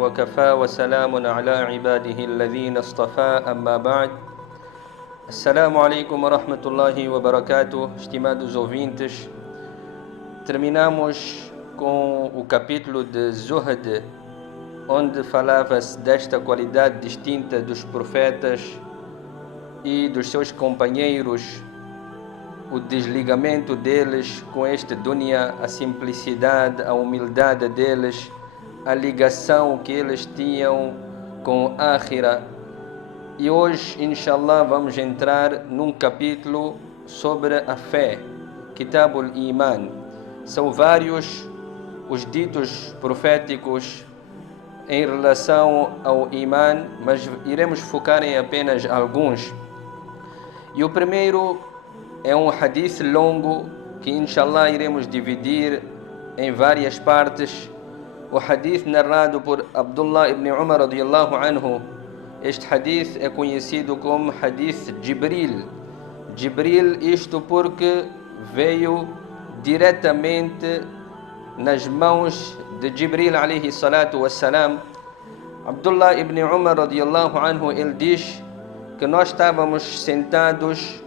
وكفى وسلام على عباده الذين اصطفى أما بعد. Assalamu alaikum wa rahmatullahi wa barakatuh, estimados ouvintes. Terminamos com o capítulo de Zuhd, onde falava-se desta qualidade distinta dos profetas e dos seus companheiros, o desligamento deles com este dunya, a simplicidade, a humildade deles, a ligação que eles tinham com a Akhira. E hoje, inshallah, vamos entrar num capítulo sobre a fé, Kitabul Iman. São vários os ditos proféticos em relação ao Iman, mas iremos focar em apenas alguns. E o primeiro é um hadith longo que, inshallah, iremos dividir em várias partes. O hadith narrado por Abdullah ibn Umar radiyallahu anhu. Este hadith é conhecido como hadith Jibril. Jibril, isto porque veio diretamente nas mãos de Jibril alayhi salatu wassalam. Abdullah ibn Umar radiyallahu anhu, ele diz que nós estávamos sentados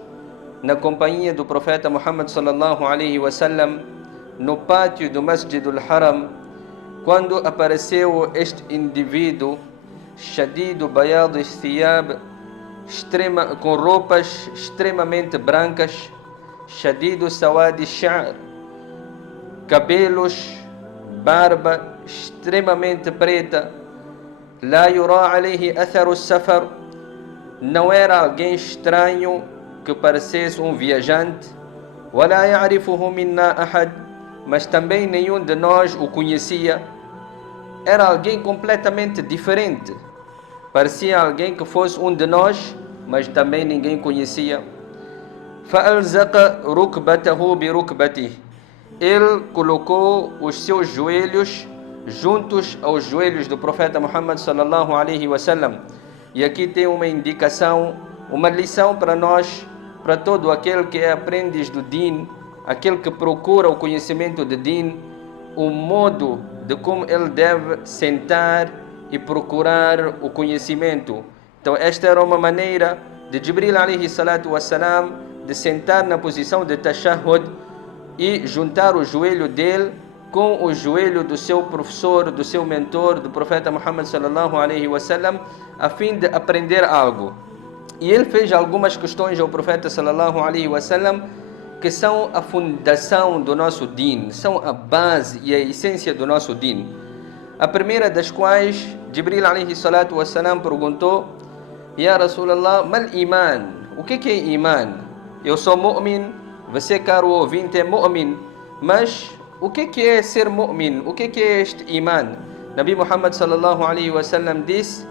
na companhia do profeta Muhammad sallallahu alayhi wasallam no pátio do Masjid al-Haram, quando apareceu este indivíduo Shadidu bayad thiyab, com roupas extremamente brancas, Shadidu sawadi sha'r, cabelos, barba extremamente preta, la yura alayhi atharu safar, não era alguém estranho que parecesse um viajante, wala ya'rifuhu minna ahad, mas também nenhum de nós o conhecia. Era alguém completamente diferente. Parecia alguém que fosse um de nós, mas também ninguém conhecia. فَأَلْزَقَ رُكْبَتَهُ بِرُكْبَتِهِ, ele colocou os seus joelhos juntos aos joelhos do profeta Muhammad sallallahu alaihi wasallam. E aqui tem uma indicação, uma lição para nós, para todo aquele que é aprendiz do Din, aquele que procura o conhecimento do Din, o modo de como ele deve sentar e procurar o conhecimento. Então esta era uma maneira de Jibril alayhi salatu wassalam de sentar na posição de tashahhud e juntar o joelho dele com o joelho do seu professor, do seu mentor, do profeta Muhammad sallallahu alayhi wasallam, a fim de aprender algo. E ele fez algumas questões ao profeta sallallahu alayhi wasallam que são a fundação do nosso din, são a base e a essência do nosso din. A primeira das quais, Jibril alayhi salatu wassalam perguntou: Ya Rasulallah, mal iman? O que é iman? Eu sou mu'min, você, caro ouvinte, é mu'min, mas o que é ser mu'min? O que é este iman? Nabi Muhammad sallallahu alayhi wasallam disse: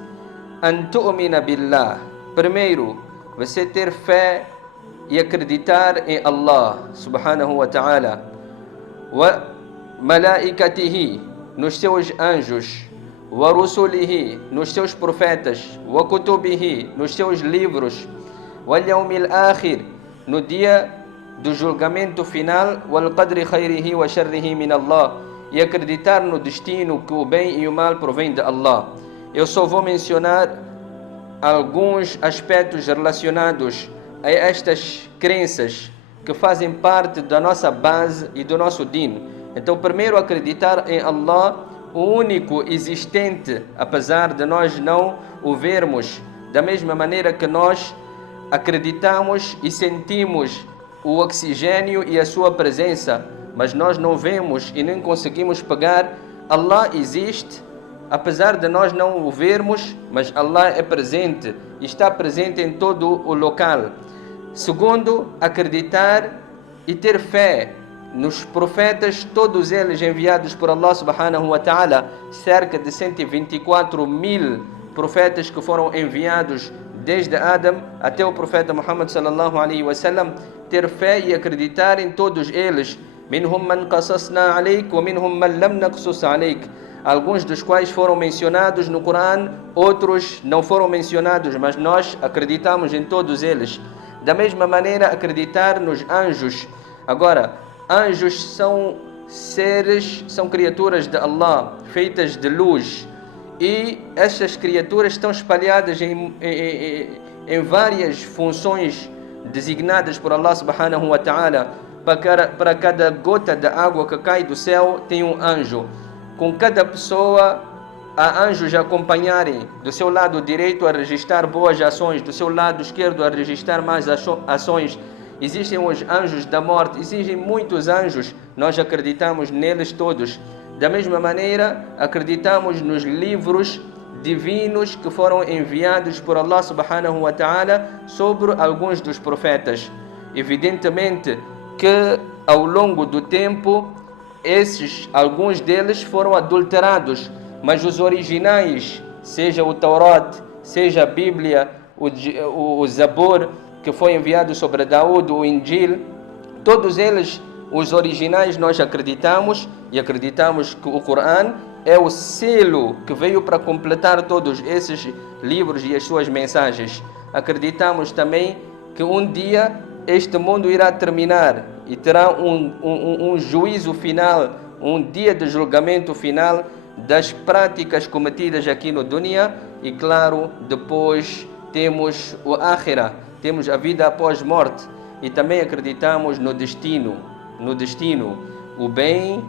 An tu'mina billah. Primeiro, você ter fé e acreditar em Allah subhanahu wa ta'ala, wa malaikatihi, nos seus anjos, wa rusulihi, nos seus profetas, wa kutubihi, nos seus livros, wal yawmil akhir, no dia do julgamento final, wal qadri khairihi wa sharrihi min Allah, e acreditar no destino que o bem e o mal provém de Allah. Eu só vou mencionar alguns aspectos relacionados a estas crenças que fazem parte da nossa base e do nosso din. Então, primeiro, acreditar em Allah, o único existente, apesar de nós não o vermos, da mesma maneira que nós acreditamos e sentimos o oxigênio e a sua presença, mas nós não vemos e nem conseguimos pegar. Allah existe, apesar de nós não o vermos, mas Allah é presente e está presente em todo o local. Segundo, acreditar e ter fé nos profetas, todos eles enviados por Allah subhanahu wa ta'ala, cerca de 124.000 profetas que foram enviados desde Adam até o profeta Muhammad sallallahu alaihi wasallam. Ter fé e acreditar em todos eles. Minhum man qasasna alayk wa minhum man lam naqsus alayk. Alguns dos quais foram mencionados no Coran, outros não foram mencionados, mas nós acreditamos em todos eles. Da mesma maneira, acreditar nos anjos. Agora, anjos são seres, são criaturas de Allah, feitas de luz. e estas criaturas estão espalhadas em várias funções designadas por Allah subhanahu wa ta'ala. Para cada gota de água que cai do céu tem um anjo. Com cada pessoa há anjos a acompanharem, do seu lado direito a registrar boas ações, do seu lado esquerdo a registrar más ações. Existem os anjos da morte, existem muitos anjos, nós acreditamos neles todos. Da mesma maneira, acreditamos nos livros divinos que foram enviados por Allah subhanahu wa ta'ala sobre alguns dos profetas. Evidentemente que ao longo do tempo, alguns deles foram adulterados, mas os originais, seja o Taurat, seja a Bíblia, o Zabur, que foi enviado sobre Daúd, o Injil, todos eles, os originais, nós acreditamos, e acreditamos que o Corão é o selo que veio para completar todos esses livros e as suas mensagens. Acreditamos também que um dia este mundo irá terminar e terá um juízo final, um dia de julgamento final das práticas cometidas aqui no dunya, e claro, depois temos o Akhirah, temos a vida após morte, e também acreditamos no destino. O bem,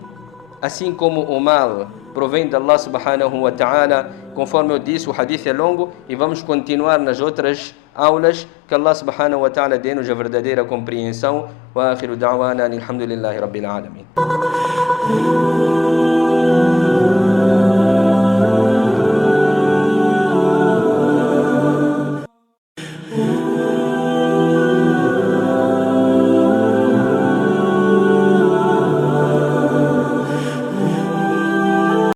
assim como o mal, provém de Allah subhanahu wa ta'ala. Conforme eu disse, o hadith é longo e vamos continuar nas outras aulas. Que Allah subhanahu wa ta'ala dê-nos a verdadeira compreensão. Wa akhiru da'wana alhamdulillahi rabbil alamin.